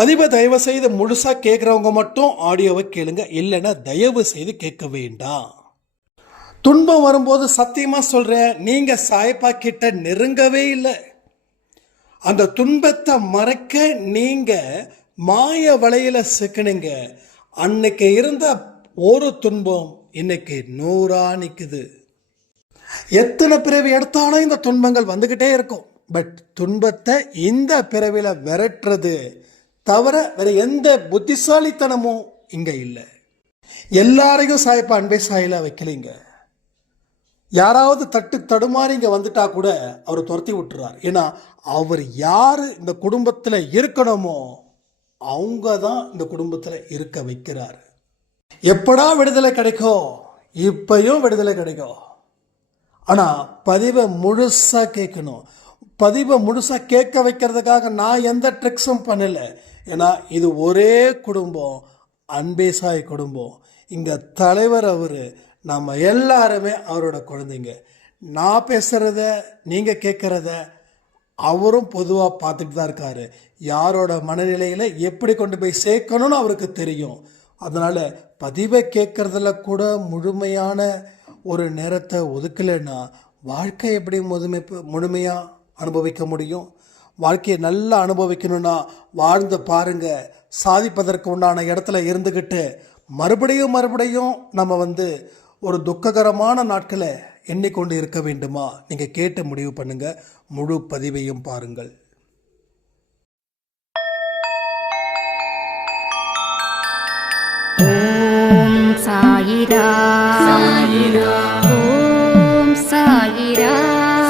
பதிவை தயவு செய்து முழுசா கேட்குறவங்க மட்டும் ஆடியோவை கேளுங்க, இல்லைன்னா தயவு செய்து கேட்க வேண்டாம். துன்பம் வரும்போது சத்தியமா சொல்றேன், நீங்க சாயப்பா கிட்ட நெருங்கவே இல்லை. அந்த துன்பத்தை மறைக்க நீங்க மாய வலையில சிக்கணுங்க. அன்னைக்கு இருந்த ஒரு துன்பம் இன்னைக்கு 100 நிக்குது. எத்தனை பிறவி எடுத்தாலும் இந்த துன்பங்கள் வந்துகிட்டே இருக்கும். பட் துன்பத்தை இந்த பிறவில விரட்டுறது தவிர வேற எந்த புத்திசாலித்தனமும் இங்க இல்லை. எல்லாரையும் சாயப்பா அன்பே சாயில வைக்கலைங்க. யாராவது தட்டு தடுமாறி இங்க வந்துட்டா கூட அவர் துரத்தி விட்டுறார். ஏன்னா அவர் யாரு இந்த குடும்பத்தில் இருக்கணுமோ அவங்க தான் இந்த குடும்பத்தில் இருக்க வைக்கிறார். எப்படா விடுதலை கிடைக்கும்? இப்பயும் விடுதலை கிடைக்கும். ஆனால் பதிவை முழுசா கேட்கணும். பதிவை முழுசா கேட்க வைக்கிறதுக்காக நான் எந்த ட்ரிக்ஸும் பண்ணலை. ஏன்னா இது ஒரே குடும்பம், அன்பேசாய் குடும்பம். இங்கே தலைவர் அவர், நம்ம எல்லாருமே அவரோட குழந்தைங்க. நான் பேசுகிறத நீங்கள் கேட்குறத அவரும் பொதுவாக பார்த்துட்டு தான் இருக்காரு. யாரோட மனநிலையில் எப்படி கொண்டு போய் சேர்க்கணும்னு அவருக்கு தெரியும். அதனால் பதிவை கேட்குறதுல கூட முழுமையான ஒரு நேரத்தை ஒதுக்கலைன்னா வாழ்க்கை எப்படி முழுமையாக அனுபவிக்க முடியும்? வாழ்க்கையை நல்லா அனுபவிக்கணும்னா வாழ்ந்து பாருங்க. சாதிப்பதற்கு உண்டான இடத்துல இருந்துக்கிட்டு மறுபடியும் நம்ம ஒரு துக்ககரமான நாட்களை எண்ணிக்கொண்டு இருக்க வேண்டுமா? நீங்கள் கேட்டு முடிவு பண்ணுங்க. முழு பதிவையும் பாருங்கள். ஓம் சாயிரா சாயிரா, ஓம் சாயிரா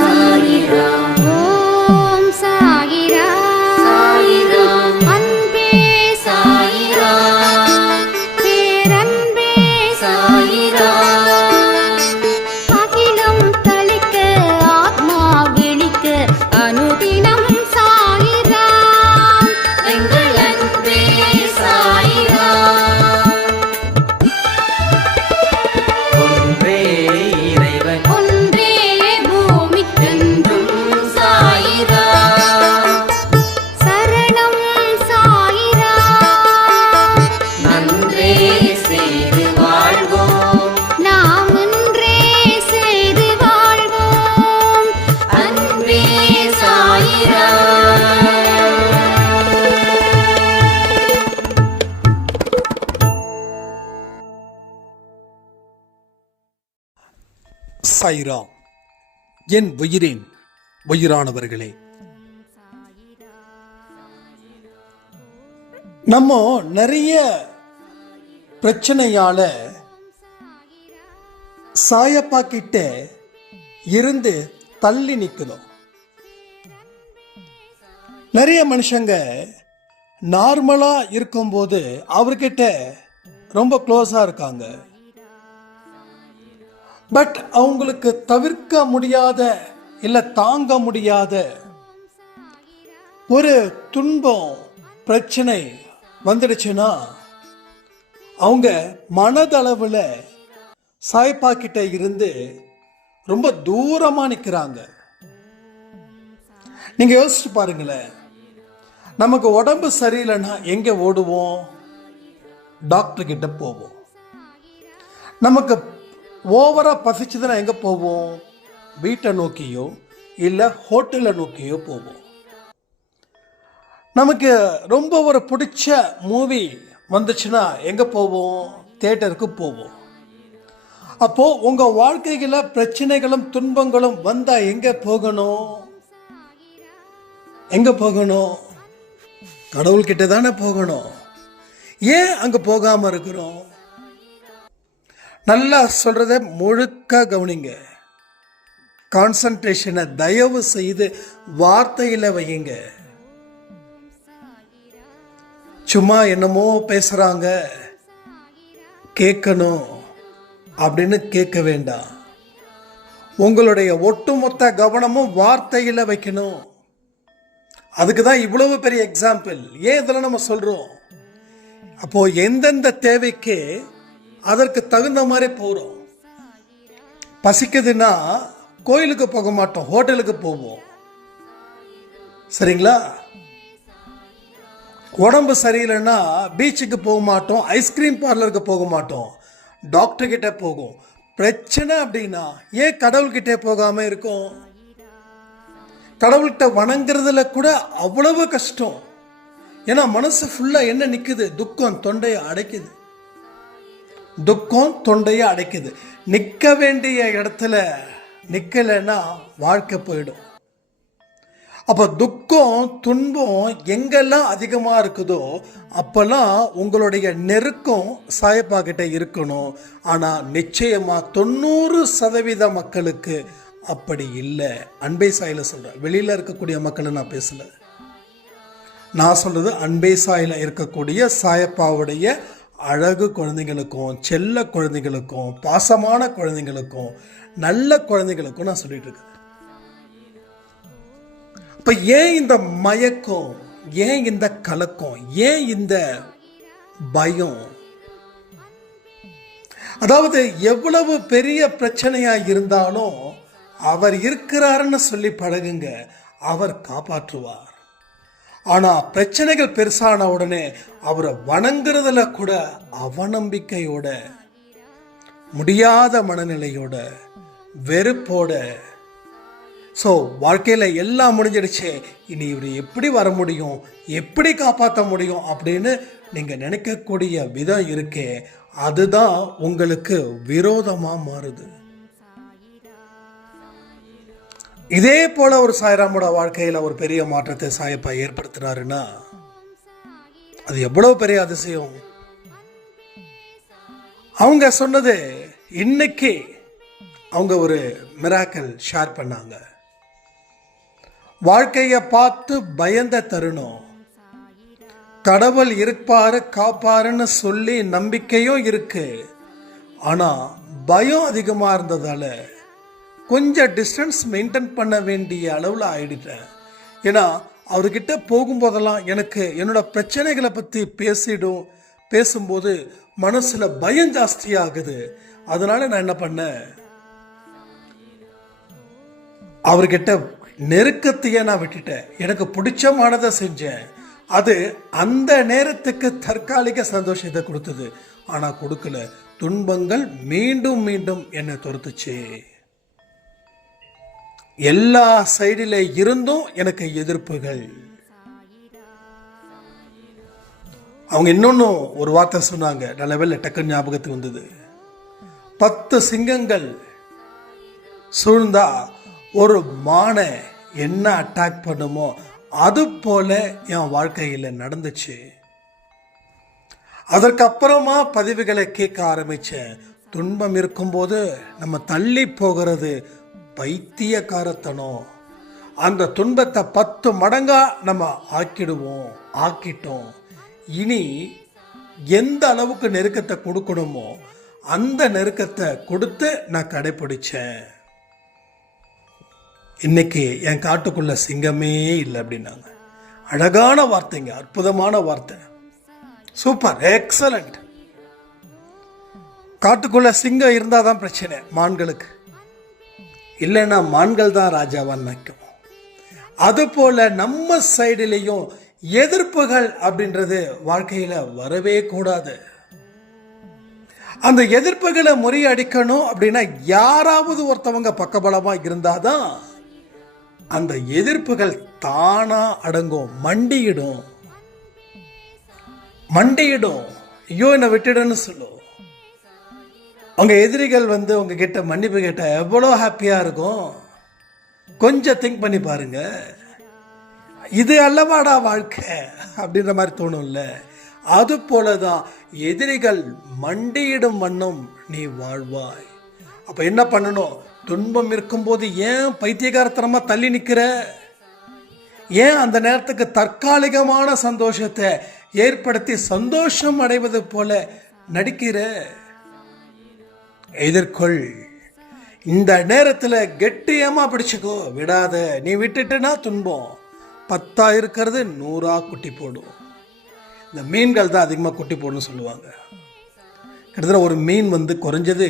சாயிரா, ஓம் சாயிரா சாயிரா, அன்பே சாயிரா, பேரன்பே சாயிரா, அகிலம் தளிக்க ஆத்மா விழிக்க அனுதினம் சாயிரா, எங்கள் அன்பே சாயிரா. சாயிராம். என் உயிரின் உயிரானவர்களே, நம்ம நிறைய பிரச்சனையால சாயப்பா கிட்ட இருந்து தள்ளி நிற்கணும். நிறைய மனுஷங்க நார்மலா இருக்கும்போது அவர்கிட்ட ரொம்ப க்ளோஸா இருக்காங்க. பட் அவங்களுக்கு தவிர்க்க முடியாத இல்லை தாங்க முடியாத ஒரு துன்பம் பிரச்சனை வந்துடுச்சுன்னா அவங்க மனதளவில் சாய்ப்பா கிட்ட இருந்து ரொம்ப தூரமா நிற்கிறாங்க. நீங்க யோசிச்சு பாருங்களேன், நமக்கு உடம்பு சரியில்லைன்னா எங்க ஓடுவோம்? டாக்டர் கிட்ட போவோம். நமக்கு ஓவரா பசிச்சதுன்னா எங்க போவோம்? வீட்டை நோக்கியோ இல்லை ஹோட்டலை நோக்கியோ போவோம். நமக்கு ரொம்ப ஒரு பிடிச்ச மூவி வந்துச்சுன்னா எங்க போவோம்? தியேட்டருக்கு போவோம். அப்போ உங்க வாழ்க்கையில பிரச்சனைகளும் துன்பங்களும் வந்தா எங்க போகணும்? எங்க போகணும்? கடவுள்கிட்ட தானே போகணும். ஏன் அங்க போகாம இருக்கிறோம்? நல்லா சொல்றத முழுக்க கவனிங்க. கான்சன்ட்ரேஷனை தயவு செய்து வார்த்தையில வையுங்க. சும்மா என்னமோ பேசுறாங்க கேட்கணும் அப்படின்னு கேட்க வேண்டாம். உங்களுடைய ஒட்டுமொத்த கவனமும் வார்த்தையில வைக்கணும். அதுக்கு தான் இவ்வளவு பெரிய எக்ஸாம்பிள். ஏன் இதெல்லாம் நம்ம சொல்றோம்? அப்போ எந்தெந்த தேவைக்கு அதற்கு தகுந்த மாதிரி போகிறோம். பசிக்குதுன்னா கோயிலுக்கு போக மாட்டோம், ஹோட்டலுக்கு போவோம். சரிங்களா? உடம்பு சரியில்லைன்னா பீச்சுக்கு போக மாட்டோம், ஐஸ்கிரீம் பார்லருக்கு போக மாட்டோம், டாக்டர் கிட்ட போகும். பிரச்சனை அப்படின்னா ஏன் கடவுள்கிட்டே போகாம இருக்கும்? கடவுள்கிட்ட வணங்குறதுல கூட அவ்வளவு கஷ்டம். ஏன்னா மனசு ஃபுல்லா என்ன நிக்குது? துக்கம் தொண்டையை அடைக்குது. துக்கம் தொண்டையை அடைக்குது. நிக்க வேண்டிய இடத்துல நிக்கலைன்னா வாழ்க்கை போயிடும். அப்போ துக்கம் துன்பம் எங்கெல்லாம் அதிகமாக இருக்குதோ அப்போல்லாம் உங்களுடைய நெருக்கம் சாயப்பா கிட்ட இருக்கணும். ஆனால் நிச்சயமாக 90% மக்களுக்கு அப்படி இல்லை. அன்பே சாயில சொல்கிறேன், வெளியில் இருக்கக்கூடிய மக்களை நான் பேசலை. நான் சொல்கிறது அன்பே சாயில இருக்கக்கூடிய சாயப்பாவுடைய அழகு குழந்தைங்களுக்கும், செல்ல குழந்தைங்களுக்கும், பாசமான குழந்தைங்களுக்கும், நல்ல குழந்தைங்களுக்கும் நான் சொல்லிட்டு இருக்கேன். இப்ப ஏன் இந்த மயக்கம், ஏன் இந்த கலக்கம், ஏன் இந்த பயம்? அதாவது எவ்வளவு பெரிய பிரச்சனையா இருந்தாலும் அவர் இருக்கிறாருன்னு சொல்லி பழகுங்க, அவர் காப்பாற்றுவார். ஆனா பிரச்சனைகள் பெருசான உடனே அவரை வணங்குறதுல கூட அவநம்பிக்கையோட, முடியாத மனநிலையோட, வெறுப்போட, ஸோ வாழ்க்கையில் எல்லாம் முடிஞ்சிடுச்சு, இனி இவர் எப்படி வர முடியும், எப்படி காப்பாற்ற முடியும் அப்படின்னு நீங்கள் நினைக்கக்கூடிய விதம் இருக்கே, அதுதான் உங்களுக்கு விரோதமாக மாறுது. இதே போல ஒரு சாய்ராமோட வாழ்க்கையில் ஒரு பெரிய மாற்றத்தை சாயப்பா ஏற்படுத்துறாருன்னா அது எவ்வளவு பெரிய அதிசயம். அவங்க சொன்னது இன்னைக்கு அவங்க ஒரு மிராக்கல் ஷேர் பண்ணாங்க. வாழ்க்கையை பார்த்து பயந்த தருணம், கடவுள் இருப்பாரு காப்பாருன்னு சொல்லி நம்பிக்கையும் இருக்கு, ஆனா பயம் அதிகமாக இருந்ததால கொஞ்சம் டிஸ்டன்ஸ் மெயின்டைன் பண்ண வேண்டிய அளவில் ஆயிடுட்டேன். ஏன்னா அவர்கிட்ட போகும்போதெல்லாம் எனக்கு என்னோட பிரச்சனைகளை பற்றி பேசும்போது மனசில் பயம் ஜாஸ்தியாகுது. அதனால நான் என்ன பண்ணேன், அவர்கிட்ட நெருக்கத்தையே நான் விட்டுட்டேன். எனக்கு பிடிச்சமானதை செஞ்சேன். அது அந்த நேரத்துக்கு தற்காலிக சந்தோஷத்தை கொடுத்தது, ஆனால் கொடுக்கல. துன்பங்கள் மீண்டும் மீண்டும் என்னை துரத்துச்சு. எல்லா சைடில் இருந்தும் எனக்கு எதிர்ப்புகள். அவங்க இன்னொன்னும் ஒரு வார்த்தை சொன்னாங்க, நல்ல வேளை டக்குன்னு ஞாபகத்துக்கு வந்தது. 10 சிங்கங்கள் சூழ்ந்தா ஒரு மானை என்ன அட்டாக் பண்ணுமோ அது போல என் வாழ்க்கையில் நடந்துச்சு. அதற்கப்புறமா பதிவுகளை கேட்க ஆரம்பிச்சேன். துன்பம் இருக்கும்போது நம்ம தள்ளி போகிறது பைத்தியக்காரத்தனம். அந்த துன்பத்தை 10 மடங்கா நம்ம ஆக்கிட்டோம். இனி எந்த அளவுக்கு நெருக்கத்தை கொடுக்கணுமோ அந்த நெருக்கத்தை கொடுத்து நான் கடைபிடிச்சேன். இன்னைக்கு என் காட்டுக்குள்ள சிங்கமே இல்லை அப்படின்னாங்க. அழகான வார்த்தைங்க, அற்புதமான வார்த்தை, சூப்பர், எக்ஸலண்ட். காட்டுக்குள்ள சிங்கம் இருந்தால் தான் பிரச்சனை மான்களுக்கு, இல்லைன்னா மான்கள் தான் ராஜாவான்னு நிற்கும். அதுபோல நம்ம சைடுலேயும் எதிர்ப்புகள் அப்படின்றது வாழ்க்கையில் வரவே கூடாது. அந்த எதிர்ப்புகளை முறியடிக்கணும் அப்படின்னா யாராவது ஒருத்தவங்க பக்கபலமாக இருந்தாதான் அந்த எதிர்ப்புகள் தானா அடங்கும். மண்டியிடும். ஐயோ என்னை விட்டுடுன்னு சொல்லும். அவங்க எதிரிகள் உங்ககிட்ட மன்னிப்பு கேட்ட எவ்வளோ ஹாப்பியாக இருக்கும். கொஞ்சம் திங்க் பண்ணி பாருங்க. இது அல்லவாடா வாழ்க்கை அப்படின்ற மாதிரி தோணும்ல. அது போலதான் எதிரிகள் மண்டியிடும் வண்ணம் நீ வாழ்வாய். அப்ப என்ன பண்ணணும்? துன்பம் இருக்கும்போது ஏன் பைத்தியகாரத்தனமா தள்ளி நிற்கிற? ஏன் அந்த நேரத்துக்கு தற்காலிகமான சந்தோஷத்தை ஏற்படுத்தி சந்தோஷம் அடைவது போல நடிக்கிற? எதிர்கொள். இந்த நேரத்தில் கெட்டியமா பிடிச்சுக்கோ, விடாத. நீ விட்டுட்டுனா துன்பம் 10 இருக்கிறது 100 குட்டி போடும். இந்த மீன்கள் தான் அதிகமாக குட்டி போடணும்னு சொல்லுவாங்க. கிட்டத்தட்ட ஒரு மீன் குறைஞ்சது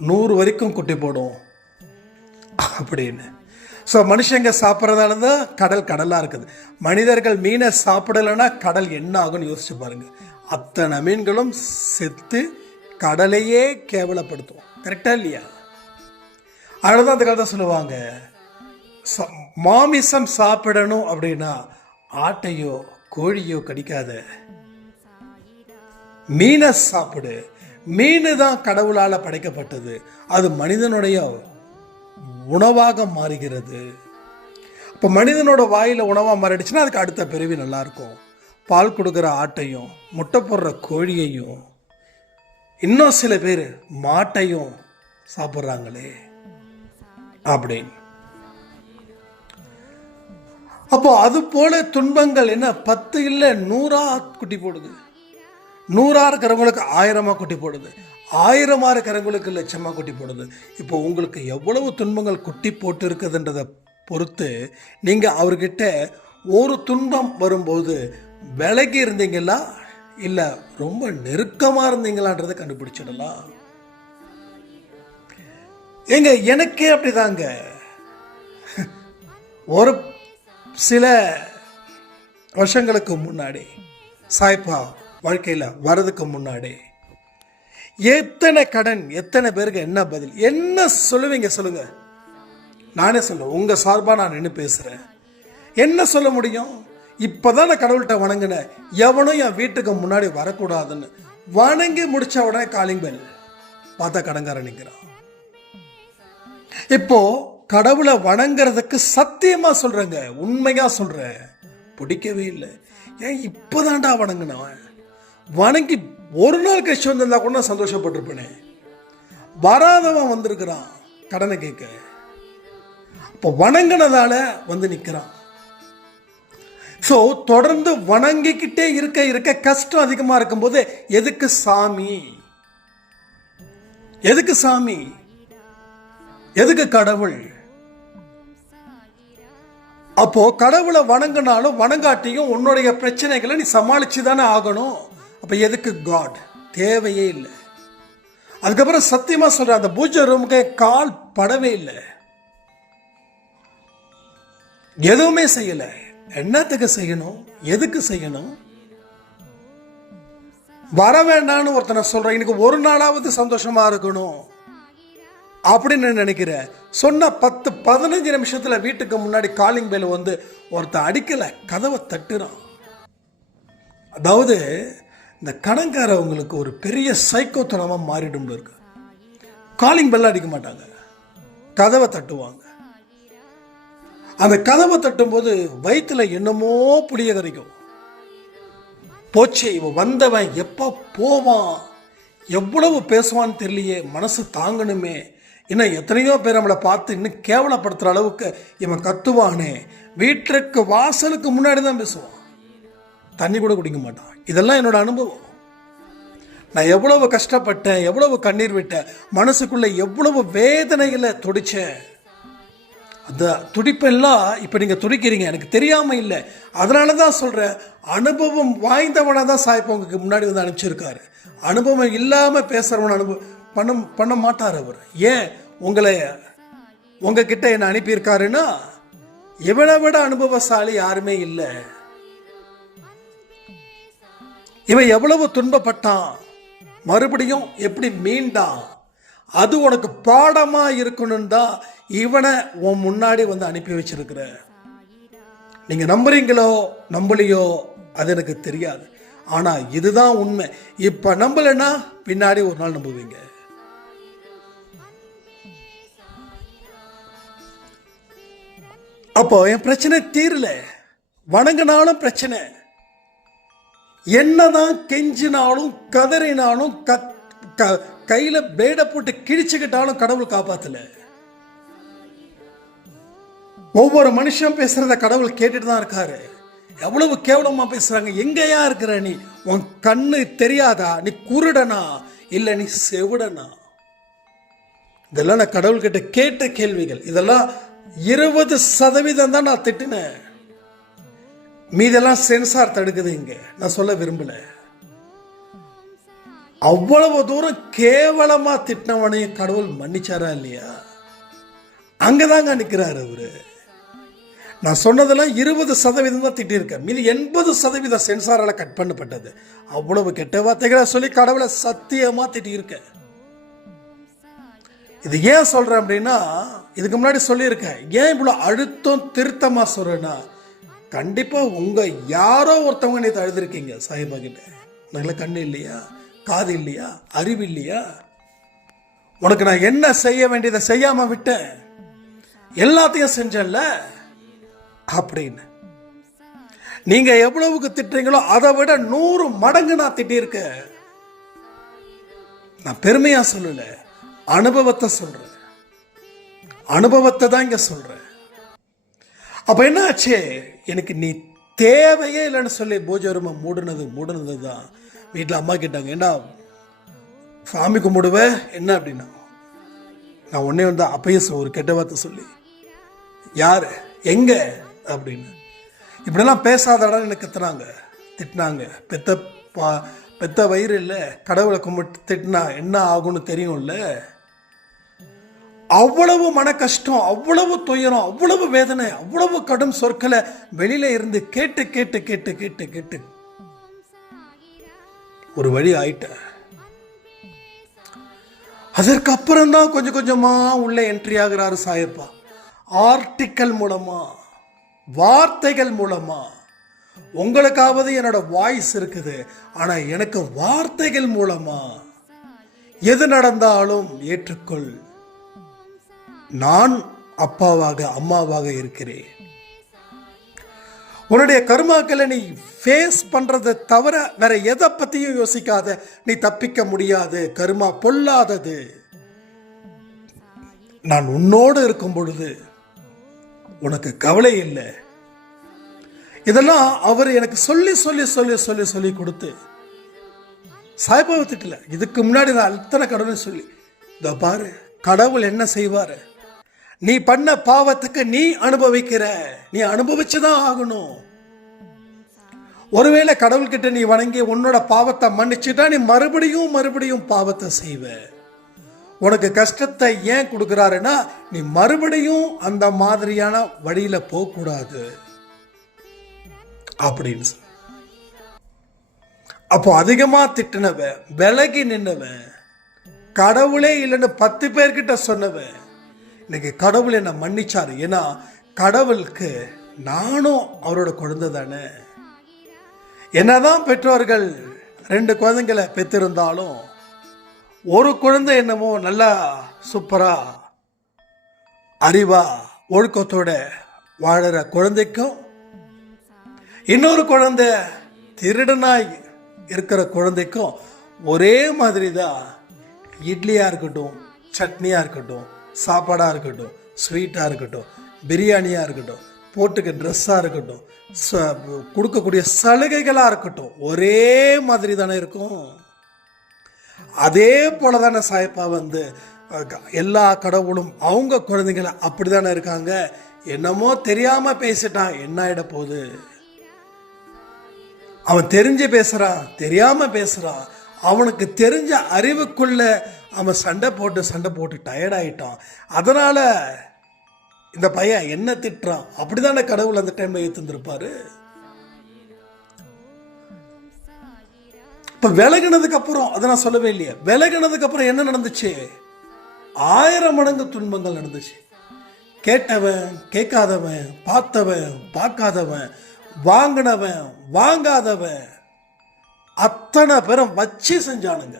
100 வரைக்கும் குட்டி போடும் அப்படின்னு. ஸோ மனுஷங்க சாப்பிட்றதால தான் கடல் கடலாக இருக்குது. மனிதர்கள் மீனை சாப்பிடலைன்னா கடல் என்ன ஆகும்னு யோசிச்சு பாருங்க. அத்தனை மீன்களும் செத்து கடலையே கேவலப்படுத்தும். கரெக்டா இல்லையா? அதனால அந்த காலத்தை சொல்லுவாங்க, மாமிசம் சாப்பிடணும் அப்படின்னா ஆட்டையோ கோழியோ கடிக்காத, மீனை சாப்பிடு. மீன் தான் கடவுளால் படைக்கப்பட்டது, அது மனிதனுடைய உணவாக மாறுகிறது. இப்போ மனிதனோட வாயில் உணவாக மாறிடுச்சுன்னா அதுக்கு அடுத்த பிறவி நல்லா இருக்கும். பால் கொடுக்குற ஆட்டையும் முட்டை போடுற கோழியையும் இன்னும் சில பேர் மாட்டையும் சாப்பிட்றாங்களே அப்படின்னு. அப்போ அது போல துன்பங்கள் என்ன 10 இல்லை 100 குட்டி போடுது. 100 இருக்கிறவங்களுக்கு 1000 குட்டி போடுது. 1000 இருக்கிறவங்களுக்கு லட்சமாக குட்டி போடுது. இப்போ உங்களுக்கு எவ்வளவு துன்பங்கள் குட்டி போட்டு இருக்குதுன்றதை பொறுத்து நீங்கள் அவர்கிட்ட ஒரு துன்பம் வரும்போது விலகி இருந்தீங்களா இல்லை ரொம்ப நெருக்கமாக இருந்தீங்களான்றதை கண்டுபிடிச்சிடலாம். ஏங்க எனக்கே அப்படிதாங்க. ஒரு சில வருஷங்களுக்கு முன்னாடி சாய்ப்பா வாழ்க்கையில் வர்றதுக்கு முன்னாடி எத்தனை கடன், எத்தனை பேருக்கு என்ன பதில், என்ன சொல்லுவீங்க சொல்லுங்க? நானே சொல்லுவேன், உங்க சார்பா நான் நின்று பேசுறேன். என்ன சொல்ல முடியும்? இப்பதான் நான் கடவுள்கிட்ட வணங்கினேன், எவனும் என் வீட்டுக்கு முன்னாடி வரக்கூடாதுன்னு. வணங்கி முடிச்ச உடனே காலிங் பெல், பார்த்தா கடன்காரன் நிற்கிறான். இப்போ கடவுளை வணங்குறதுக்கு சத்தியமா சொல்றேங்க, உண்மையா சொல்றேன், பிடிக்கவே இல்லை. ஏன் இப்பதான்டா வணங்கினவன், வணங்கி ஒரு நாள் கழிச்சு வந்திருந்தா கூட நான் சந்தோஷப்பட்டிருப்பேனே. வராதவன் வந்திருக்கிறான் கடனை கேட்க, இப்போ வணங்கினதால வந்து நிற்கிறான். ஸோ தொடர்ந்து வணங்கிக்கிட்டே இருக்க இருக்க கஷ்டம் அதிகமாக இருக்கும்போது எதுக்கு சாமி, எதுக்கு சாமி, எதுக்கு கடவுள்? அப்போ கடவுளை வணங்கினாலும் வணங்காட்டியும் உன்னுடைய பிரச்சனைகளை நீ சமாளிச்சு தானே ஆகணும். அப்ப எதுக்கு காட்? தேவையே இல்லை. அதுக்கப்புறம் சத்தியமா சொல்ற, அந்த பூஜை ரூமுக்கு கால் படவே இல்லை, எதுவுமே செய்யல. என்னத்துக்கு செய்யணும், எதுக்கு செய்யணும்? வர வேண்டாம்னு ஒருத்தனை சொல்றேன், இன்னைக்கு ஒரு நாளாவது சந்தோஷமா இருக்கணும் அப்படின்னு நினைக்கிற. சொன்ன 10-15 நிமிஷத்துல வீட்டுக்கு முன்னாடி காலிங் பெல் வந்து ஒருத்தன் அடிக்கல, கதவை தட்டுறான். அதாவது இந்த கடன்காரவங்களுக்கு ஒரு பெரிய சைக்கோத்தனமா மாறிடும் இருக்கு. காலிங் பெல் அடிக்க மாட்டாங்க, கதவை தட்டுவாங்க. அந்த கதவை தட்டும் போது வயிற்றுல என்னமோ புளிய கரைக்கும். போச்சே, இவன் வந்தவன் எப்போ போவான், எவ்வளவு பேசுவான்னு தெரியலையே, மனசு தாங்கணுமே, இன்னும் எத்தனையோ பேர் நம்மளை பார்த்து இன்னும் கேவலப்படுத்துகிற அளவுக்கு இவன் கத்துவானே. வீட்டிற்கு வாசலுக்கு முன்னாடி தான் பேசுவான், தண்ணி கூட குடிக்க மாட்டான். இதெல்லாம் என்னோட அனுபவம். நான் எவ்வளவு கஷ்டப்பட்டேன், எவ்வளவு கண்ணீர் விட்டேன், மனசுக்குள்ள எவ்வளவு வேதனைகளை துடிச்சேன். அந்த துடிப்பெல்லாம் இப்போ நீங்கள் துடிக்கிறீங்க, எனக்கு தெரியாமல் இல்லை. அதனால தான் சொல்கிறேன், அனுபவம் வாய்ந்தவனாக தான் சாய்ப்பா உங்களுக்கு முன்னாடி வந்து அனுப்பிச்சிருக்காரு. அனுபவம் இல்லாமல் பேசுகிறவன் பண்ண மாட்டார் அவர். ஏன் உங்ககிட்ட என்ன அனுப்பியிருக்காருன்னா, இவனை விட அனுபவசாலி யாருமே இல்லை. இவன் எவ்வளவு துன்பப்பட்டான், மறுபடியும் எப்படி மீண்டான், அது உனக்கு பாடமா இருக்கணும் தான் இவனை உன் முன்னாடி வந்து அனுப்பி வச்சிருக்கிற. நீங்க நம்புறீங்களோ நம்பலையோ அது எனக்கு தெரியாது, ஆனா இதுதான் உண்மை. இப்ப நம்பலன்னா பின்னாடி ஒரு நாள் நம்புவீங்க. அப்போ என் பிரச்சனை தீரல, வணங்கினாலும் பிரச்சனை, என்னதான் கெஞ்சினாலும் கதறினாலும் கையில பிளேட போட்டு கிழிச்சுக்கிட்டாலும் கடவுள் காப்பாத்தல. ஒவ்வொரு மனுஷன் பேசுறத கடவுள் கேட்டுட்டு தான் இருக்காரு. எவ்வளவு கேவலமா பேசுறாங்க. எங்கயா இருக்கிற நீ? உன் கண்ணு தெரியாதா? நீ குருடனா இல்ல நீ செவிடனா? இதெல்லாம் நான் கடவுள்கிட்ட கேட்ட கேள்விகள். இதெல்லாம் 20% தான் நான் திட்டினேன், மீதெல்லாம் சென்சார் தடுக்குது. இங்க நான் சொல்ல விரும்பல. அவ்வளவு தூரம் கேவலமா திட்டினவனையும் கடவுள் மன்னிச்சாரா இல்லையா? அங்கதாங்க நிக்கிறாரு அவரு. நான் சொன்னதெல்லாம் 20% தான் திட்டிருக்கேன். மீதி 80% சென்சாரால் கட் பண்ணப்பட்டது. அவ்வளவு கெட்ட வார்த்தைகளை சொல்லி கடவுளை சத்தியமா திட்டியிருக்கேன். இது ஏன் சொல்றேன் அப்படின்னா, இதுக்கு முன்னாடி சொல்லியிருக்கேன். ஏன் இவ்வளோ அழுத்தம் திருத்தமா சொல்றேன்னா, கண்டிப்பா உங்க யாரோ ஒருத்தவங்க நேற்று அழுதுருக்கீங்க சாய்பா கிட்ட. நல்ல கண்ணு இல்லையா, காது இல்லையா, அறிவு இல்லையா, உனக்கு நான் என்ன செய்ய வேண்டியதை செய்யாம விட்டேன், எல்லாத்தையும் செஞ்சேன்ல அப்படின்னு. நீங்க எவ்வளவுக்கு திட்டுறீங்களோ அதை விட 100 மடங்கு நான் திட்டியிருக்கேன். நான் பெருமையா சொல்லல, அனுபவத்தை சொல்றேன். அனுபவத்தை தான் இங்க சொல்றேன். அப்ப என்ன ஆச்சு, எனக்கு நீ தேவையே இல்லைன்னு சொல்லி பூஜை ரூமை மூடுனது தான். வீட்டில் அம்மா கேட்டாங்க, ஏண்டா சாமி கும்பிடுவேன் என்ன அப்படின்னா, நான் உடனே வந்து அப்பயே ஒரு கெட்ட வார்த்தை சொல்லி, யாரு எங்க அப்படின்னு, இப்படிலாம் பேசாதடான்னு எனக்கு திட்டினாங்க. பெத்த வயிறு இல்லை, கடவுளை கும்பிட்டு திட்டினா என்ன ஆகும்னு தெரியும்ல. அவ்வளவு மன கஷ்டம், அவ்வளவு துயரம், அவ்வளவு வேதனை, அவ்வளவு கடும் சொற்களை வெளியில இருந்து கேட்டு கேட்டு கேட்டு கேட்டு கேட்டு ஒரு வழி ஆயிட்டேன். அதற்கு அப்புறம் தான் கொஞ்சம் கொஞ்சமா உள்ள என்ட்ரி ஆகிறாரு சாயப்பா. ஆர்டிக்கல் மூலமா, வார்த்தைகள் மூலமா. உங்களுக்காவது என்னோட வாய்ஸ் இருக்குது, ஆனா எனக்கு வார்த்தைகள் மூலமா எது நடந்தாலும் ஏற்றுக்கொள், நான் அப்பாவாக அம்மாவாக இருக்கிறேன். உன்னுடைய கர்மாக்களை நீ ஃபேஸ் பண்றதை தவிர வேற எதை பத்தியும் யோசிக்காத. நீ தப்பிக்க முடியாது, கர்மா பொல்லாதது. நான் உன்னோடு இருக்கும் பொழுது உனக்கு கவலை இல்லை. இதெல்லாம் அவர் எனக்கு சொல்லி சொல்லி சொல்லி சொல்லி சொல்லி கொடுத்து, சாய்பாபா திட்டல, இதுக்கு முன்னாடி நான் அத்தனை கடவுள் சொல்லி, இதோ பாரு கடவுள் என்ன செய்வாரு, நீ பண்ண பாவத்துக்கு நீ அனுபவிக்கிற, நீ அனுபவிச்சுதான் ஆகணும். ஒருவேளை கடவுள்கிட்ட நீ வணங்கி உன்னோட பாவத்தை மன்னிச்சுட்டா நீ மறுபடியும் பாவத்தை செய்வ. உனக்கு கஷ்டத்தை ஏன் கொடுக்கிறாருன்னா, நீ மறுபடியும் அந்த மாதிரியான வழியில போகக்கூடாது அப்படின்னு சொல்லி. அப்போ அதிகமா திட்டினவன், விலகி நின்னவன், கடவுளே இல்லைன்னு 10 பேர்கிட்ட சொன்னவன், இன்னைக்கு கடவுள் என்ன மன்னிச்சாரு. ஏன்னா கடவுளுக்கு நானும் அவரோட குழந்தை தானே. என்னதான் பெற்றோர்கள் 2 குழந்தைங்களை பெற்றிருந்தாலும், ஒரு குழந்தை என்னமோ நல்லா சூப்பரா அறிவா ஒழுக்கத்தோட வாழற குழந்தைக்கும், இன்னொரு குழந்தை திருடனாய் இருக்கிற குழந்தைக்கும் ஒரே மாதிரி தான். இட்லியா இருக்கட்டும், சட்னியா இருக்கட்டும், சாப்பாடா இருக்கட்டும், ஸ்வீட்டா இருக்கட்டும், பிரியாணியா இருக்கட்டும், போட்டுக்க ட்ரெஸ்ஸா இருக்கட்டும், கொடுக்கக்கூடிய சலுகைகளா இருக்கட்டும், ஒரே மாதிரி தானே இருக்கும். அதே போல தானே சாயப்பா வந்து எல்லா கடவுளும் அவங்க குழந்தைங்களை அப்படிதானே இருக்காங்க. என்னமோ தெரியாம பேசிட்டான், என்ன ஆயிட போகுது, அவன் தெரிஞ்சு பேசுறான், தெரியாம பேசுறான், அவனுக்கு தெரிஞ்ச அறிவுக்குள்ள அவன் சண்டை போட்டு டயர்ட் ஆயிட்டான். அதனால இந்த பையன் என்ன திட்டுறான், அப்படிதானே கடவுள் அந்த டைம்ல ஏத்துந்திருப்பாரு. இப்ப விலகினதுக்கு அப்புறம், அதை நான் சொல்லவே இல்லையா, விலகினதுக்கு அப்புறம் என்ன நடந்துச்சு, 1000 மடங்கு துன்பங்கள் நடந்துச்சு. கேட்டவன் கேட்காதவன், பார்த்தவன் பார்க்காதவன், வாங்கினவன் வாங்காதவன், அத்தனை பேரும் வச்சு செஞ்சானுங்க.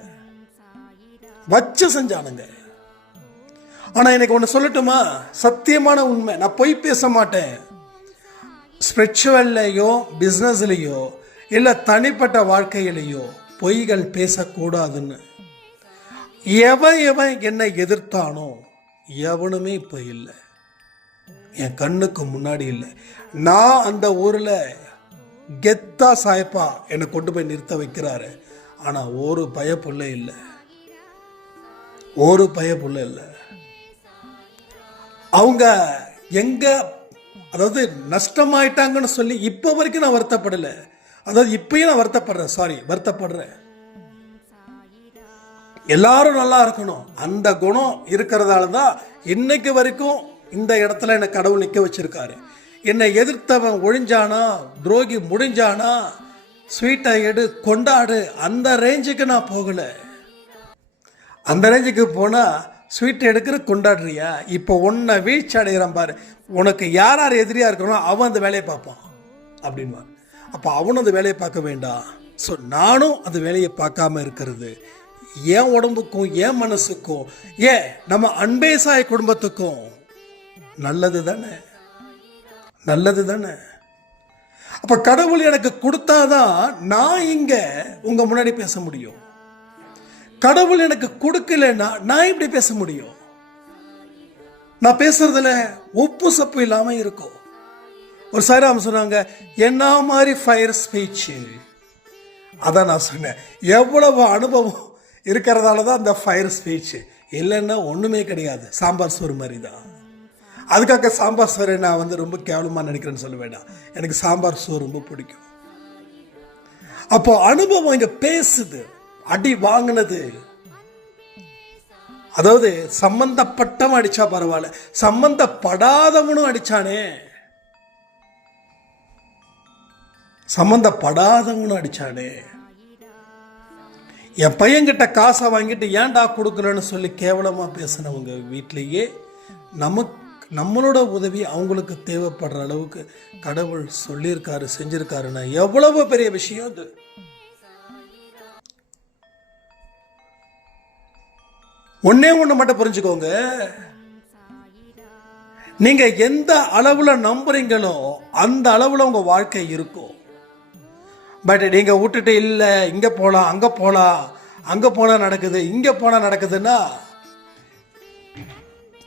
ஆனா எனக்கு ஒண்ணு சொல்லட்டுமா, சத்தியமான உண்மை, நான் பொய் பேச மாட்டேன். ஸ்பிரிச்சுவல்லையோ பிசினஸ்லயோ இல்ல தனிப்பட்ட வாழ்க்கையிலையோ பொய்கள் பேசக்கூடாதுன்னு. எவன் என்னை எதிர்த்தானோ எவனுமே இப்ப இல்லை, என் கண்ணுக்கு முன்னாடி இல்லை. நான் அந்த ஊர்ல கெத்தா சாயப்பா என்னை கொண்டு போய் நிறுத்த வைக்கிறாரு. ஆனா ஒரு பயப்புள்ள இல்லை. அவங்க எங்க, அதாவது நஷ்டமாயிட்டாங்கன்னு சொல்லி இப்ப வரைக்கும் நான் வருத்தப்படலை. அதாவது இப்பயும் நான் வருத்தப்படுறேன். எல்லாரும் நல்லா இருக்கணும், அந்த குணம் இருக்கிறதால தான் இன்னைக்கு வரைக்கும் இந்த இடத்துல என்ன கடவுள் நிக்க வச்சிருக்காரு. என்னை எதிர்த்தவன் ஒழிஞ்சானா, துரோகி முடிஞ்சானா, ஸ்வீட்டை எடு கொண்டாடு, அந்த ரேஞ்சுக்கு நான் போகல. அந்த ரேஞ்சுக்கு போனா ஸ்வீட் எடுக்கிற கொண்டாடுறியா? இப்போ உன்னை வீழ்ச்சி அடைகிறான் பாரு, உனக்கு யார் யார் எதிரியா இருக்கணும் அவன் அந்த வேலையை பார்ப்பான் அப்படின்வான். அப்போ அவனும் அந்த வேலையை பார்க்க வேண்டாம். ஸோ நானும் அந்த வேலையை பார்க்காம இருக்கிறது என் உடம்புக்கும் என் மனசுக்கும் ஏன் நம்ம அன்பே சாய் குடும்பத்துக்கும் நல்லது தானே, நல்லது தானே. அப்ப கடவுள் எனக்கு கொடுத்தாதான் நான் இங்க உங்க முன்னாடி பேச முடியும். கடவுள் எனக்கு கொடுக்கலன்னா நான் இப்படி பேச முடியும்? நான் பேசுறதுல உப்பு சப்பு இல்லாம இருக்கும். ஒரு சாராம் சொன்னாங்க, என்ன மாதிரி ஃபயர் ஸ்பீச். அதான் நான் சொன்னேன், எவ்வளவு அனுபவம் இருக்கிறதால தான் அந்த ஃபயர் ஸ்பீச், இல்லைன்னா ஒண்ணுமே கிடையாது, சாம்பார் சோறு மாதிரி தான். அதுக்காக சாம்பார் சோறு நான் ரொம்ப கேவலமாக நினைக்கிறேன்னு சொல்ல வேண்டாம், எனக்கு சாம்பார் சோறு ரொம்ப பிடிக்கும். அப்போ அனுபவம் இங்க பேசுது. அடி வாங்கினது, அதாவது சம்பந்தப்பட்டவன் அடிச்சா பரவாயில்ல, சம்பந்தப்படாதவனும் அடிச்சானே, சம்பந்தப்படாதவனும் அடிச்சானே. என் பையன்கிட்ட காசை வாங்கிட்டு ஏன்டா கொடுக்கலன்னு சொல்லி கேவலமா பேசினவங்க வீட்டிலேயே நம்மளோட உதவி அவங்களுக்கு தேவைப்படுற அளவுக்கு கடவுள் சொல்லியிருக்காரு, செஞ்சிருக்காருன்னா எவ்வளவு பெரிய விஷயம் அது. ஒன்னே ஒண்ணு மட்டும் புரிஞ்சுக்கோங்க, நீங்க எந்த அளவுல நம்புறீங்களோ அந்த அளவுல உங்க வாழ்க்கை இருக்கும். பட் நீங்க விட்டுட்டு இல்ல இங்க போலாம் அங்க போலாம், அங்க போனா நடக்குது இங்க போனா நடக்குதுன்னா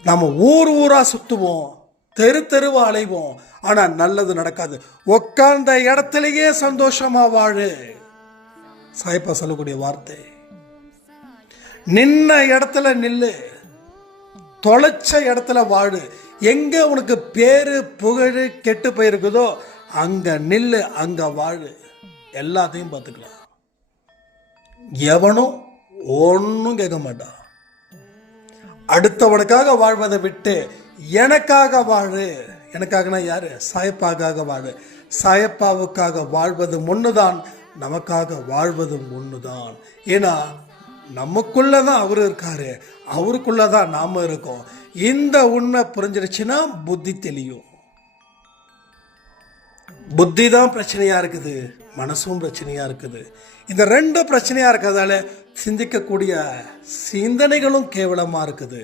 நம்ம ஊர் ஊரா சுத்துவோம், தெரு தெருவா அலைவோம், ஆனா நல்லது நடக்காது. உட்கார்ந்த இடத்திலேயே சந்தோஷமா வாழு, சாய்ப்பா சொல்லக்கூடிய வார்த்தை. நின்ன இடத்துல நில்லு, தொலைச்ச இடத்துல வாழு. எங்க உனக்கு பேரு புகழ் கெட்டு போயிருக்குதோ அங்க நில்லு, அங்க வாழு, எல்லாத்தையும் பார்த்துக்கலாம். எவனும் ஒன்னும் கேட்க மாட்டான். அடுத்தவனுக்காக வாழ்வதை விட்டு எனக்காக வாழு. எனக்காகனா யாரு? சாயப்பாக்காக வாழு. சாயப்பாவுக்காக வாழ்வது ஒண்ணுதான், நமக்காக வாழ்வதும் ஒண்ணுதான். ஏன்னா நமக்குள்ளதான் அவரு இருக்காரு, அவருக்குள்ளதான் நாம இருக்கோம். இந்த உண்மை புரிஞ்சிருச்சுன்னா புத்தி தெளியும். புத்தி தான் பிரச்சனையா இருக்குது, மனசும் பிரச்சனையா இருக்குது. இந்த ரெண்டு பிரச்சனையா இருக்கிறதால சிந்திக்கக்கூடிய சிந்தனைகளும் கேவலமா இருக்குது.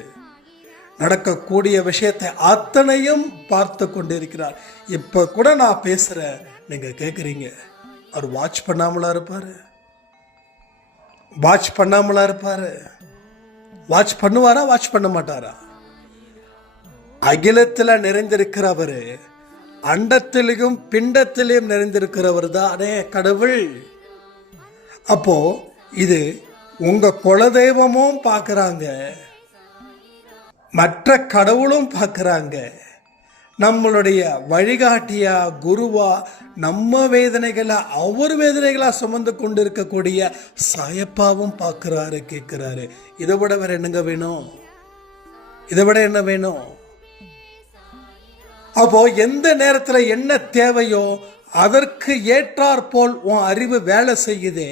நடக்கக்கூடிய விஷயத்தை அத்தனையும் பார்த்து கொண்டிருக்கிறார். இப்ப கூட நான் பேசுறேன், நீங்க கேட்குறீங்க. அவர் வாட்ச் பண்ணாமலா இருப்பாரு? வாட்ச் பண்ணாமலா இருப்பாரு? வாட்ச் பண்ணுவாரா? வாட்ச் பண்ண மாட்டாரா? அகிலத்துல நிறைந்திருக்கிறவரு அண்டத்திலையும் பிண்டத்திலையும் நிறைந்திருக்கிறவர் தானே கடவுள். அப்போ இது உங்க குலதெய்வமும் பார்க்கறாங்க, மற்ற கடவுளும் பார்க்கறாங்க, நம்மளுடைய வழிகாட்டியா குருவா நம்ம வேதனைகளை அவர் வேதனைகளா சுமந்து கொண்டு இருக்கக்கூடிய சாயப்பாவும் பார்க்கிறாரு, கேட்கிறாரு. இதை விட வேற என்னங்க வேணும்? இதை விட என்ன வேணும்? அப்போ எந்த நேரத்துல என்ன தேவையோ அதற்கு ஏற்றாற்போல் உன் அறிவு வேலை செய்யுதே.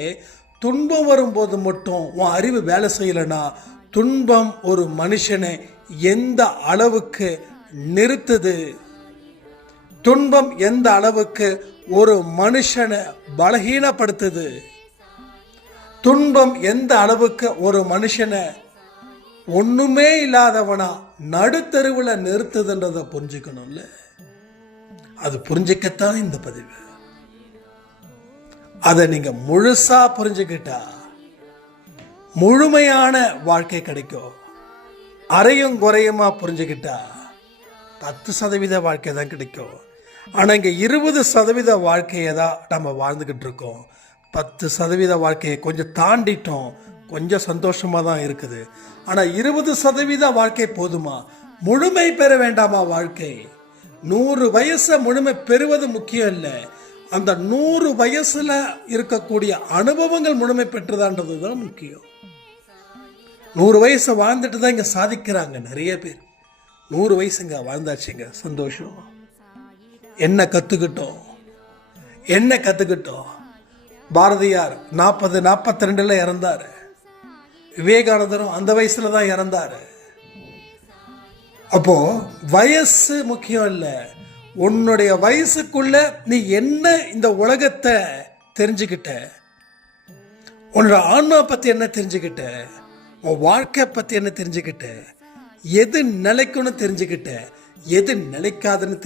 துன்பம் வரும்போது மட்டும் உன் அறிவு வேலை செய்யலைன்னா துன்பம் ஒரு மனுஷனை எந்த அளவுக்கு நிறுத்துது, துன்பம் எந்த அளவுக்கு ஒரு மனுஷனை பலகீனப்படுத்துது, துன்பம் எந்த அளவுக்கு ஒரு மனுஷனை ஒண்ணுமே இல்லாதவனா நடுத்தருவில் நிறுத்துதுன்றதை புரிஞ்சுக்கணும்ல. அது புரிஞ்சுக்கத்தான் இந்த பதிவு. அதை நீங்க முழுசா புரிஞ்சுக்கிட்டா முழுமையான வாழ்க்கை கிடைக்கும். அரையும் குறையுமா புரிஞ்சுக்கிட்டா 10% வாழ்க்கை தான் கிடைக்கும். ஆனா இங்க 20% வாழ்க்கையை தான் நம்ம வாழ்ந்துகிட்டு இருக்கோம். 10% வாழ்க்கையை கொஞ்சம் தாண்டிட்டோம், கொஞ்சம் சந்தோஷமா தான் இருக்குது. ஆனா 20% வாழ்க்கை போதுமா? முழுமை பெற வேண்டாமா வாழ்க்கை? 100 வயசை முழுமை பெறுவது முக்கியம் இல்லை, அந்த 100 வயசுல இருக்கக்கூடிய அனுபவங்கள் முழுமை பெற்றதான்றது தான் முக்கியம். 100 வயசை வாழ்ந்துட்டு தான் இங்க சாதிக்கிறாங்க நிறைய பேர். 100 வயசுங்க வாழ்ந்தாச்சுங்க, சந்தோஷம். என்ன கற்றுக்கிட்டோம். பாரதியார் 42 இறந்தார். விவேகானந்தரும் அந்த வயசுல தான் இறந்தார். அப்போ வயசு முக்கியம் இல்லை, உன்னுடைய வயசுக்குள்ள நீ என்ன இந்த உலகத்தை தெரிஞ்சுக்கிட்ட, உன்னோட ஆன்மா பத்தி என்ன தெரிஞ்சுக்கிட்ட, உன் வாழ்க்கை பத்தி என்ன தெரிஞ்சுக்கிட்ட, எது நிலைக்குன்னு தெரிஞ்சுக்கிட்ட, எது நிலைக்காதுன்னு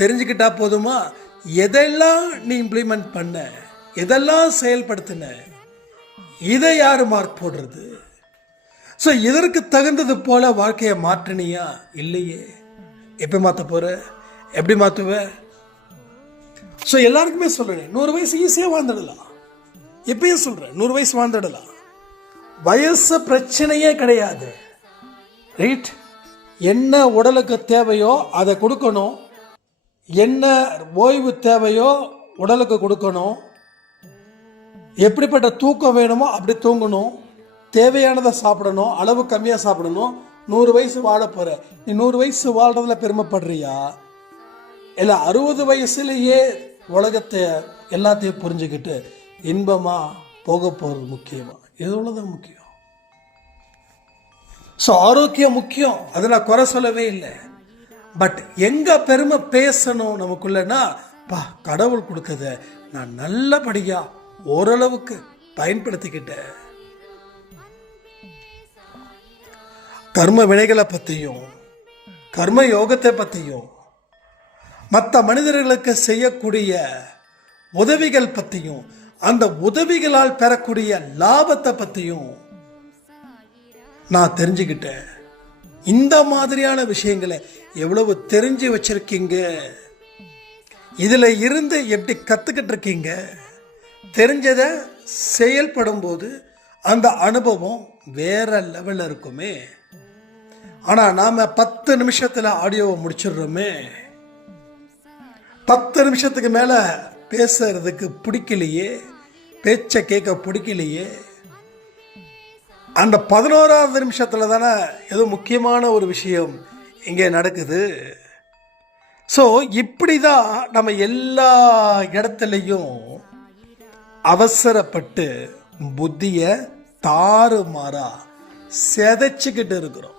தெரிஞ்சுக்கிட்டா போதுமா? எதெல்லாம் நீ இம்ப்ளிமெண்ட் பண்ண, எதெல்லாம் செயல்படுத்தின, இதை யாரு மார்க் போடுறது? ஸோ இதற்கு தகுந்தது போல வாழ்க்கையை மாற்றினியா? இல்லையே. எப்போ மாற்ற போற? எப்படி மாற்றுவ? ஸோ எல்லாருக்குமே சொல்றேன், 100 வயசு ஈஸியாக வாழ்ந்துடலாம். எப்பயும் சொல்றேன், 100 வயசு வாழ்ந்துடலாம். வயசு பிரச்சனையே கிடையாது. ரைட்? என்ன உடலுக்கு தேவையோ அதை கொடுக்கணும், என்ன ஓய்வு தேவையோ உடலுக்கு கொடுக்கணும், எப்படிப்பட்ட தூக்கம் வேணுமோ அப்படி தூங்கணும், தேவையானதை சாப்பிடணும், அளவு கம்மியாக சாப்பிடணும். 100 வயசு வாழ போற. நீ 100 வயசு வாழ்றதுல பெருமைப்படுறியா, இல்லை 60 வயசுலேயே உலகத்தை எல்லாத்தையும் புரிஞ்சுக்கிட்டு இன்பமா போக போறது முக்கியமா? இது உள்ளதான் முக்கியம். ஸோ ஆரோக்கியம் முக்கியம், அதை நான் குறை சொல்லவே இல்லை. பட் எங்க பெருமை பேசணும் நமக்குள்ளனா, கடவுள் கொடுத்தத நான் நல்லபடியா ஓரளவுக்கு பயன்படுத்திக்கிட்டேன். கர்ம வினைகளை பற்றியும் கர்ம யோகத்தை பற்றியும் மற்ற மனிதர்களுக்கு செய்யக்கூடிய உதவிகள் பற்றியும் அந்த உதவிகளால் பெறக்கூடிய லாபத்தை பற்றியும் நான் தெரிஞ்சுக்கிட்டேன். இந்த மாதிரியான விஷயங்களை எவ்வளவு தெரிஞ்சு வச்சிருக்கீங்க, இதுல இருந்து எப்படி கத்துக்கிட்டு இருக்கீங்க? தெரிஞ்சதை செயல்படும் போது அந்த அனுபவம் வேற லெவல்ல இருக்குமே. ஆனா நாம 10 நிமிஷத்துல ஆடியோவை முடிச்சிடுறோமே. 10 நிமிஷத்துக்கு மேல பேசுறதுக்கு பிடிக்கலையே, பேச்ச கேட்க பிடிக்கலையே. அந்த 11வது நிமிஷத்துல தானே ஏதோ முக்கியமான ஒரு விஷயம் இங்கே நடக்குது. ஸோ இப்படி தான் நம்ம எல்லா இடத்துலையும் அவசரப்பட்டு புத்தியை தாறுமாறா செதைச்சிக்கிட்டு இருக்கிறோம்.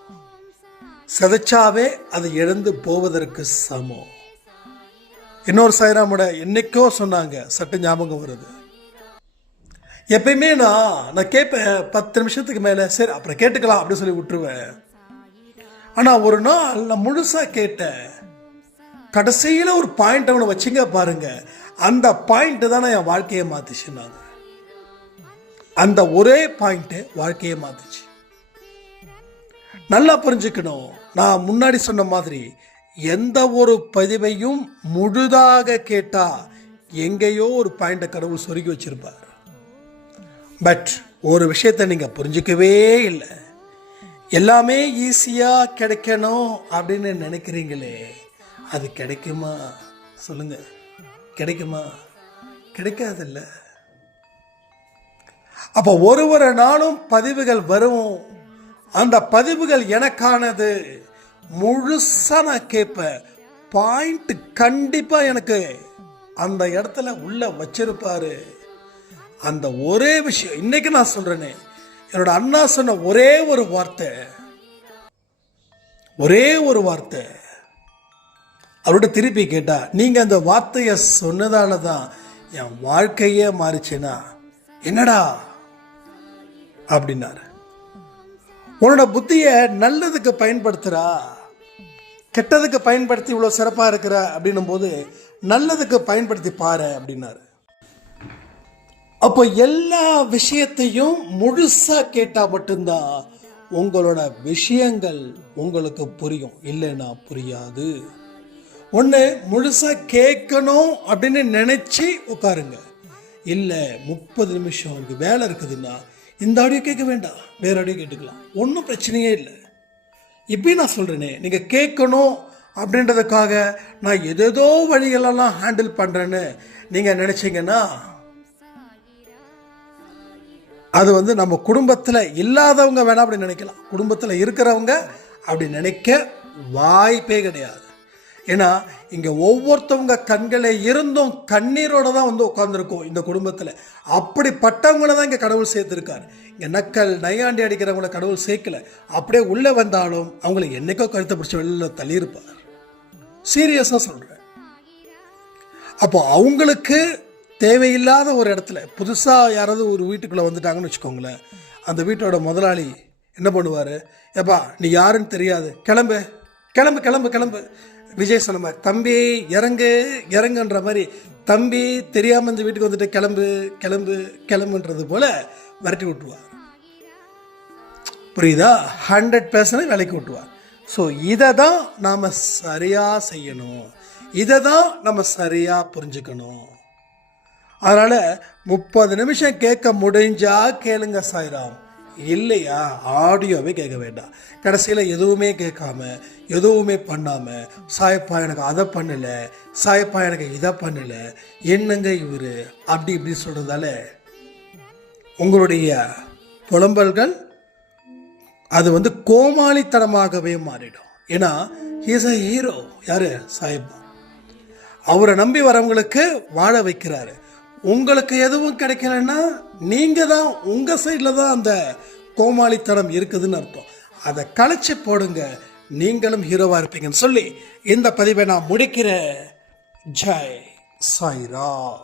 செதைச்சாவே அது எழுந்து போவதற்கு சமம். இன்னொரு சாய்ராமோட என்னைக்கோ சொன்னாங்க, சட்ட ஞாபகம் வருது. எப்பயுமே நான் கேட்பேன் 10 நிமிஷத்துக்கு மேலே, சரி அப்புறம் கேட்டுக்கலாம் அப்படின்னு சொல்லி விட்டுருவேன். ஆனால் ஒரு நாள் நான் முழுசாக கேட்டேன். கடைசியில் ஒரு பாயிண்ட் அவனை வச்சுங்க பாருங்க, அந்த பாயிண்ட் தானே என் வாழ்க்கையை மாத்துச்சுன்னாங்க. அந்த ஒரே பாயிண்ட் வாழ்க்கையை மாத்துச்சு. நல்லா புரிஞ்சுக்கணும், நான் முன்னாடி சொன்ன மாதிரி எந்த ஒரு பதிவையும் முழுதாக கேட்டா எங்கேயோ ஒரு பாயிண்ட கடவுள் சொருகி வச்சிருப்பார். பட் ஒரு விஷயத்தை நீங்க புரிஞ்சுக்கவே இல்லை. எல்லாமே ஈஸியா கிடைக்கணும் அப்படின்னு நினைக்கிறீங்களே, அது கிடைக்குமா சொல்லுங்க? கிடைக்குமா? கிடைக்காதுல்ல. அப்போ ஒரு நாளும் பதிவுகள் வரும். அந்த பதிவுகள் எனக்கானது. முழுசா நான் கேட்பேன். பாயிண்ட் கண்டிப்பா எனக்கு அந்த இடத்துல உள்ள வச்சிருப்பாரு. அந்த ஒரே விஷயம் இன்னைக்கு நான் சொல்றேனே, என்னோட அண்ணா சொன்ன ஒரே ஒரு வார்த்தை அவர்கிட்ட திருப்பி கேட்டா, நீங்க அந்த வார்த்தையை சொன்னதால தான் என் வாழ்க்கையே மாறிச்சுன்னா என்னடா அப்படின்னாரு. உன்னோட புத்தியை நல்லதுக்கு பயன்படுத்துறா, கெட்டதுக்கு பயன்படுத்தி இவ்வளோ சிறப்பாக இருக்கிற அப்படின்னும் போது நல்லதுக்கு பயன்படுத்தி பாரு அப்படின்னாரு. அப்போ எல்லா விஷயத்தையும் முழுசா கேட்டா மட்டும்தான் உங்களோட விஷயங்கள் உங்களுக்கு புரியும், இல்லைன்னா புரியாது. ஒன்று முழுசா கேட்கணும் அப்படின்னு நினைச்சு உட்காருங்க. இல்லை 30 நிமிஷம் எனக்கு வேலை இருக்குதுன்னா இந்த ஆடியோ கேட்க வேண்டாம், வேற ஆடியோ கேட்டுக்கலாம், ஒன்றும் பிரச்சனையே இல்லை. இப்படி நான் சொல்றேனே, நீங்க கேட்கணும் அப்படின்றதுக்காக நான் ஏதேதோ வழிகளெல்லாம் ஹேண்டில் பண்றேன்னு நீங்க நினைச்சீங்கன்னா அது நம்ம குடும்பத்தில் இல்லாதவங்க வேணா அப்படி நினைக்கலாம். குடும்பத்தில் இருக்கிறவங்க அப்படி நினைக்க வாய்ப்பே கிடையாது. ஏன்னா இங்கே ஒவ்வொருத்தவங்க கண்களை இருந்தும் கண்ணீரோட தான் வந்து உட்காந்துருக்கோம் இந்த குடும்பத்தில். அப்படிப்பட்டவங்கள தான் இங்கே கடவுள் சேர்த்துருக்காரு. இங்கே நக்கல் நையாண்டி அடிக்கிறவங்கள கடவுள் சேர்க்கல. அப்படியே உள்ளே வந்தாலும் அவங்கள என்னைக்கோ கழுத்தை பிடிச்சி வெளியில் தள்ளியிருப்பார். சீரியஸாக சொல்கிறேன். அப்போ அவங்களுக்கு தேவையில்லாத ஒரு இடத்துல புதுசாக யாராவது ஒரு வீட்டுக்குள்ளே வந்துட்டாங்கன்னு வச்சுக்கோங்களேன், அந்த வீட்டோட முதலாளி என்ன பண்ணுவார், ஏப்பா நீ யாருன்னு தெரியாது, கிளம்பு கிளம்பு கிளம்பு கிளம்பு. விஜய் சொன்ன மாதிரி தம்பி இறங்கு இறங்குன்ற மாதிரி, தம்பி தெரியாமல் இந்த வீட்டுக்கு வந்துட்டு கிளம்பு கிளம்பு கிளம்புன்றது போல் விரட்டி விட்டுருவார். புரியுதா? 100% வேலைக்கு விட்டுருவார். ஸோ இதை தான் நாம் சரியாக செய்யணும், இதை தான் நம்ம சரியாக புரிஞ்சுக்கணும். அதனால் 30 நிமிஷம் கேட்க முடிஞ்சா கேளுங்க சாய்ராம், இல்லையா ஆடியோவே கேட்க வேண்டாம். கடைசியில் எதுவுமே கேட்காம எதுவுமே பண்ணாமல் சாயப்பா எனக்கு அதை பண்ணலை, சாயப்பா எனக்கு இதை பண்ணலை, என்னங்க இவர் அப்படி இப்படி சொல்கிறதால உங்களுடைய புலம்பல்கள் அது வந்து கோமாளித்தனமாகவே மாறிடும். ஏன்னா ஹீஸ் அ ஹீரோ. யார்? சாயப்பா. அவரை நம்பி வரவங்களுக்கு வாழ வைக்கிறாரு. உங்களுக்கு எதுவும் கிடைக்கலன்னா நீங்கள் தான் உங்கள் சைடில் தான் அந்த கோமாளித்தனம் இருக்குதுன்னு அர்த்தம். அதை கழிச்சு போடுங்க, நீங்களும் ஹீரோவாக இருப்பீங்கன்னு சொல்லி இந்த பதிவை நான் முடிக்கிறேன். ஜெய் சாய்ராம்.